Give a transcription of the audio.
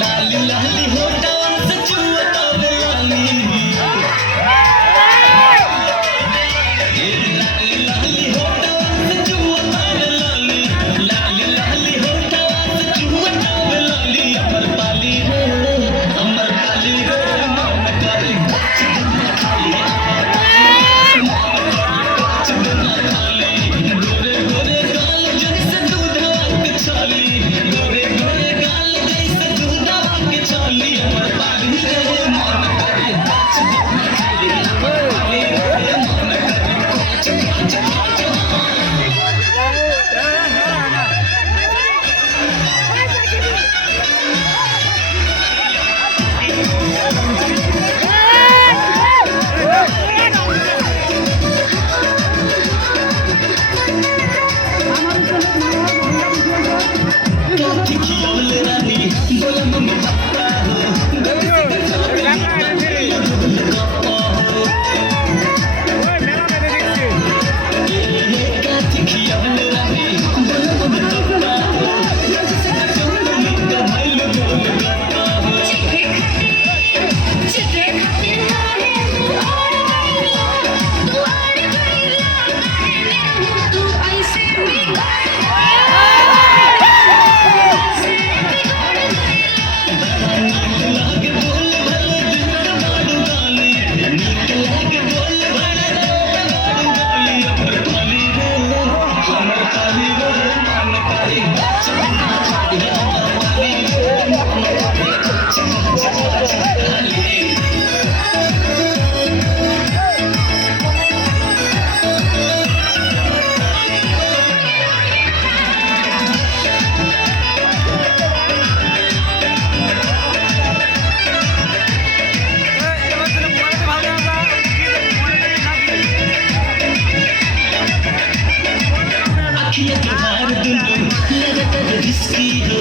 लाली लाली होठवा से चुअता वे लाली लाली लाली होठवा से चुअता वे लाली लाली लाली होठवा से चुअता वे लाली अमर पाली रे मन करे खाली गोरे गोरे गाल जैसे दूधवा के छाली गोरे गोरे गाल जैसे दूधवा के छाली अमर पाली रे मन करे खाली पाली रे मन करे खिलौले रानी बोले मम्मी पापा हो खिलौले रानी बोले मम्मी पापा हो ये त्योहार दुल्हन लगता है जिसकी हो